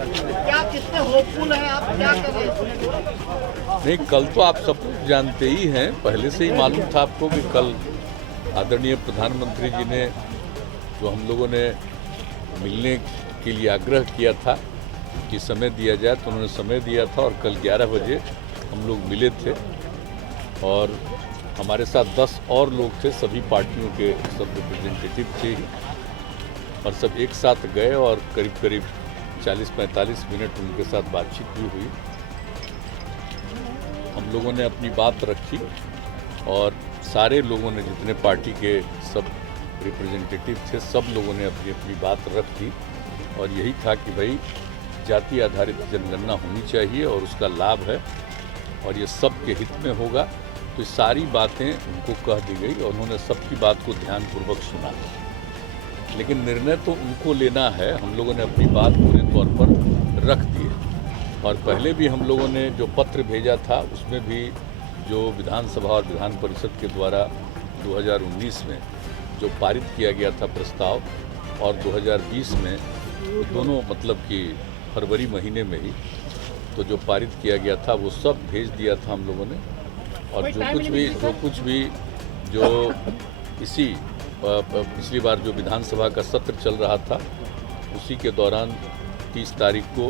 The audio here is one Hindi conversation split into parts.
क्या कितने होपफुल हैं आप, क्या कर रहे हैं? नहीं, कल तो आप सब कुछ जानते ही हैं, पहले से ही मालूम था आपको कि कल आदरणीय प्रधानमंत्री जी ने जो हम लोगों ने मिलने के लिए आग्रह किया था कि समय दिया जाए, तो उन्होंने समय दिया था और कल 11 बजे हम लोग मिले थे और हमारे साथ 10 और लोग थे, सभी पार्टियों के सब रिप्रेजेंटेटिव थे ही, और सब एक साथ गए और करीब करीब 40-45 मिनट उनके साथ बातचीत भी हुई। हम लोगों ने अपनी बात रखी और सारे लोगों ने, जितने पार्टी के सब रिप्रेजेंटेटिव थे, सब लोगों ने अपनी अपनी बात रख दी और यही था कि भाई जाति आधारित जनगणना होनी चाहिए और उसका लाभ है और ये सब के हित में होगा। तो सारी बातें उनको कह दी गई और उन्होंने सबकी बात को ध्यानपूर्वक सुना, लेकिन निर्णय तो उनको लेना है। हम लोगों ने अपनी बात पूरे तौर पर रख दी है और पहले भी हम लोगों ने जो पत्र भेजा था उसमें भी जो विधानसभा और विधान परिषद के द्वारा 2019 में जो पारित किया गया था प्रस्ताव और 2020 में दोनों, मतलब कि फरवरी महीने में ही तो जो पारित किया गया था वो सब भेज दिया था हम लोगों ने। और जो कुछ भी जो इसी पिछली बार जो विधानसभा का सत्र चल रहा था उसी के दौरान 30 तारीख को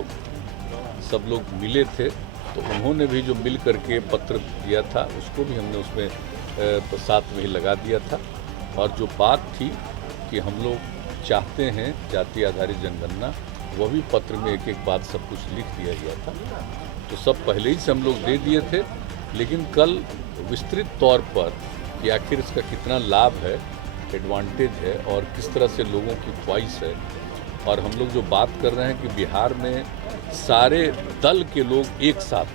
सब लोग मिले थे, तो उन्होंने भी जो मिल करके पत्र दिया था उसको भी हमने उसमें साथ में ही लगा दिया था। और जो बात थी कि हम लोग चाहते हैं जाति आधारित जनगणना, वह भी पत्र में एक एक बात सब कुछ लिख दिया गया था। तो सब पहले ही से हम लोग दे दिए थे, लेकिन कल विस्तृत तौर पर कि आखिर इसका कितना लाभ है, एडवांटेज है और किस तरह से लोगों की ख्वाहिश है। और हम लोग जो बात कर रहे हैं कि बिहार में सारे दल के लोग एक साथ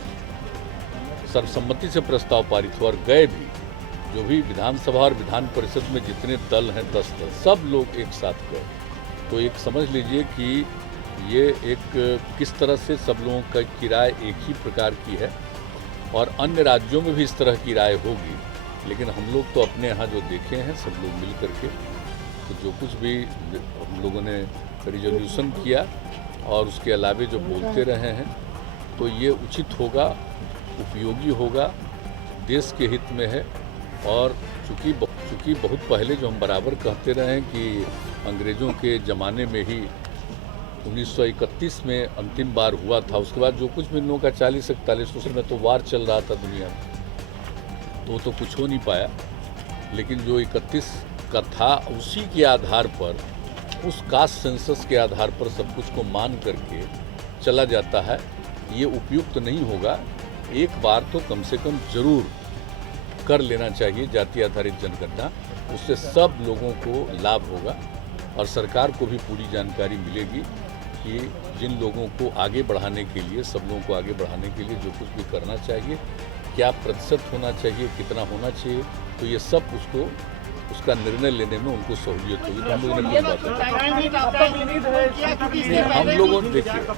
सर्वसम्मति से प्रस्ताव पारित हुआ और गए भी, जो भी विधानसभा और विधान परिषद में जितने दल हैं 10 दल, सब लोग एक साथ गए। तो एक समझ लीजिए कि ये एक किस तरह से सब लोगों की राय एक ही प्रकार की है और अन्य राज्यों में भी इस तरह की राय होगी। लेकिन हम लोग तो अपने यहाँ जो देखे हैं सब लोग मिल करके, तो जो कुछ भी हम लोगों ने रिजोल्यूशन किया और उसके अलावे जो बोलते रहे हैं, तो ये उचित होगा, उपयोगी होगा, देश के हित में है। और चूँकि बहुत पहले जो हम बराबर कहते रहे हैं कि अंग्रेज़ों के ज़माने में ही 1931 में अंतिम बार हुआ था, उसके बाद जो कुछ भी इन लोगों का 40-41 उसमें तो वार चल रहा था दुनिया में, तो कुछ हो नहीं पाया। लेकिन जो 31 का था उसी के आधार पर, उस कास्ट सेंसस के आधार पर सब कुछ को मान करके चला जाता है, ये उपयुक्त नहीं होगा। एक बार तो कम से कम जरूर कर लेना चाहिए जाति आधारित जनगणना, उससे सब लोगों को लाभ होगा और सरकार को भी पूरी जानकारी मिलेगी कि जिन लोगों को आगे बढ़ाने के लिए, सब लोगों को आगे बढ़ाने के लिए जो कुछ भी करना चाहिए, क्या प्रतिशत होना चाहिए, कितना होना चाहिए, तो ये सब उसका निर्णय लेने में उनको सहूलियत होगी। हम लोगों ने अपनी बात,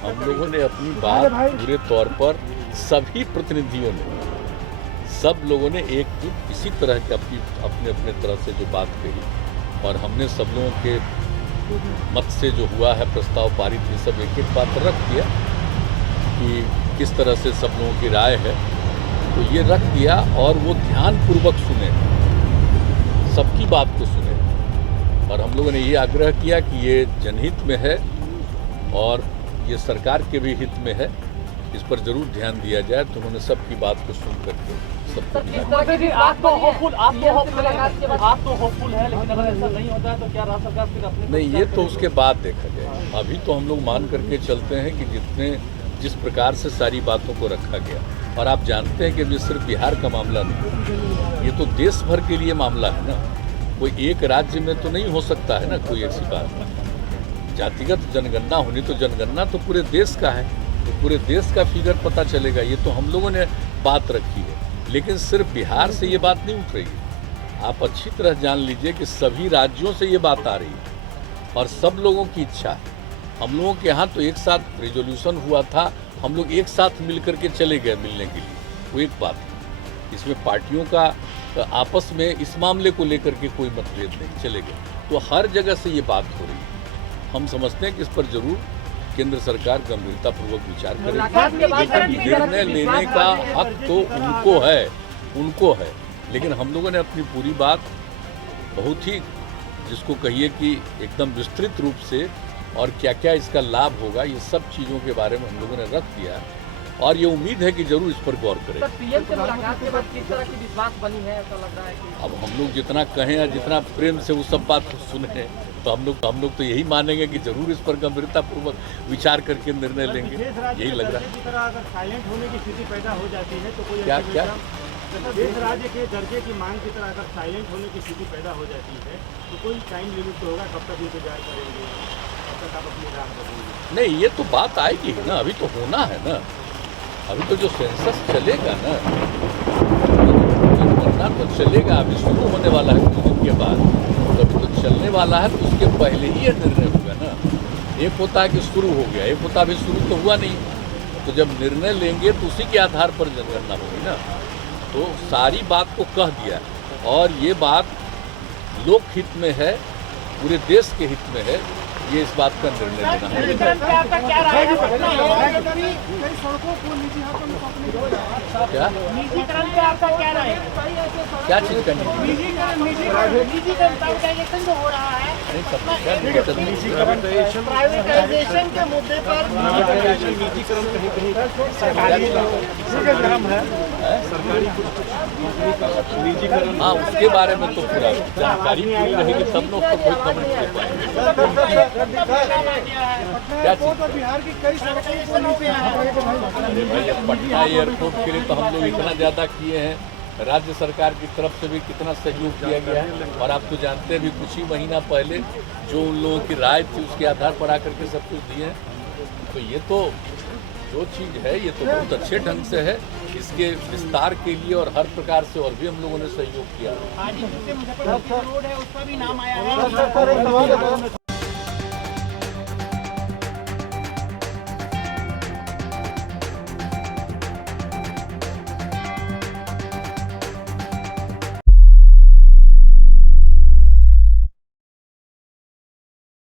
हम लोगों ने अपनी बात पूरे तौर पर सभी प्रतिनिधियों ने, सब लोगों ने एकजुट इसी तरह के अपने अपने तरह से जो बात कही और हमने सब लोगों के मत से जो हुआ है प्रस्ताव पारित, ये सब एक एक बात रख दिया कि किस तरह से सब लोगों की राय है, तो ये रख दिया और वो ध्यानपूर्वक सुने, सबकी बात को सुने। और हम लोगों ने ये आग्रह किया कि ये जनहित में है और ये सरकार के भी हित में है, इस पर जरूर ध्यान दिया जाए। तो उन्होंने सबकी बात को सुन करके सबको आप तो होपफुल है, लेकिन अगर ऐसा नहीं होता है तो क्या राज्य सरकार फिर अपने नहीं, ये तो उसके बाद देखा जाए। अभी तो हम लोग मान करके चलते हैं कि जिस प्रकार से सारी बातों को रखा गया, और आप जानते हैं कि ये सिर्फ बिहार का मामला नहीं, ये तो देश भर के लिए मामला है ना। कोई एक राज्य में तो नहीं हो सकता है ना कोई ऐसी बात। जातिगत जनगणना होनी तो जनगणना तो पूरे देश का है, तो पूरे देश का फिगर पता चलेगा। ये तो हम लोगों ने बात रखी है, लेकिन सिर्फ बिहार से ये बात नहीं उठ रही है। आप अच्छी तरह जान लीजिए कि सभी राज्यों से ये बात आ रही है और सब लोगों की इच्छा है। हम लोगों के यहाँ तो एक साथ रिजोल्यूशन हुआ था, हम लोग एक साथ मिल करके चले गए मिलने के लिए, वो एक बात है। इसमें पार्टियों का आपस में इस मामले को लेकर के कोई मतभेद नहीं, चले गए। तो हर जगह से ये बात हो रही है। हम समझते हैं कि इस पर जरूर केंद्र सरकार गंभीरतापूर्वक विचार मुलाकात के बाद करेगी। निर्णय लेने का हक तो उनको है, लेकिन हम लोगों ने अपनी पूरी बात बहुत ही, जिसको कहिए कि एकदम विस्तृत रूप से, और क्या क्या इसका लाभ होगा, ये सब चीज़ों के बारे में हम लोगों ने रख दिया और ये उम्मीद है कि जरूर इस पर गौर करें। पीएम से मुलाकात के बाद किस तरह की विश्वास बनी है, ऐसा लग रहा है कि अब हम लोग जितना कहें या जितना प्रेम से वो सब बात सुने, तो हम लोग तो यही मानेंगे कि जरूर इस पर गंभीरतापूर्वक विचार करके निर्णय लेंगे, यही लग रहा है। की तरह अगर साइलेंट होने की स्थिति पैदा हो जाती है तो कोई क्या देश राज्य के दर्जे की मांग की तरह अगर साइलेंट होने की स्थिति पैदा हो जाती है तो कोई टाइम लिमिट तो होगा, कब तक इंतजार करेंगे, कब तक आप अपनी राह करेंगे? नहीं, ये तो बात आएगी ना, अभी तो होना है ना, अभी तो जो सेंसस चलेगा ना, बनना तो चलेगा, अभी शुरू होने वाला है कुछ दिन के बाद, तो अभी तो चलने वाला है, तो उसके पहले ही ये निर्णय होगा ना। एक होता है कि शुरू हो गया, एक होता अभी शुरू तो हुआ नहीं, तो जब निर्णय लेंगे तो उसी के आधार पर जनगणना होगी ना। तो सारी बात को कह दिया और ये बात लोक हित में है, पूरे देश के हित में है, ये इस बात का निर्णय लेना है। क्या निजीकरण पे आपका क्या राय है? क्या चीज़ का निजीकरण जो हो रहा है, नहीं सब क्या दिक्कत है? प्राइवेटाइजेशन के मुद्दे पर हाँ, उसके बारे में तो पूरा जानकारी पूरी रहेगी, सब लोग तो कोई कमेंट कर पाएंगे। क्या चीज़? बिहार की कई सड़कों भाई, पटना एयरपोर्ट के लिए तो हम लोग इतना ज़्यादा किए हैं, राज्य सरकार की तरफ से भी कितना सहयोग किया गया है, और आप तो जानते हैं भी कुछ ही महीना पहले जो उन लोगों की राय थी उसके आधार पर आकर के सब कुछ दिए हैं। तो ये तो जो चीज़ है ये तो बहुत अच्छे ढंग से है, इसके विस्तार के लिए और हर प्रकार से और भी हम लोगों ने सहयोग किया। आज मुजफ्फरपुर रोड है, उस पर भी नाम आया है।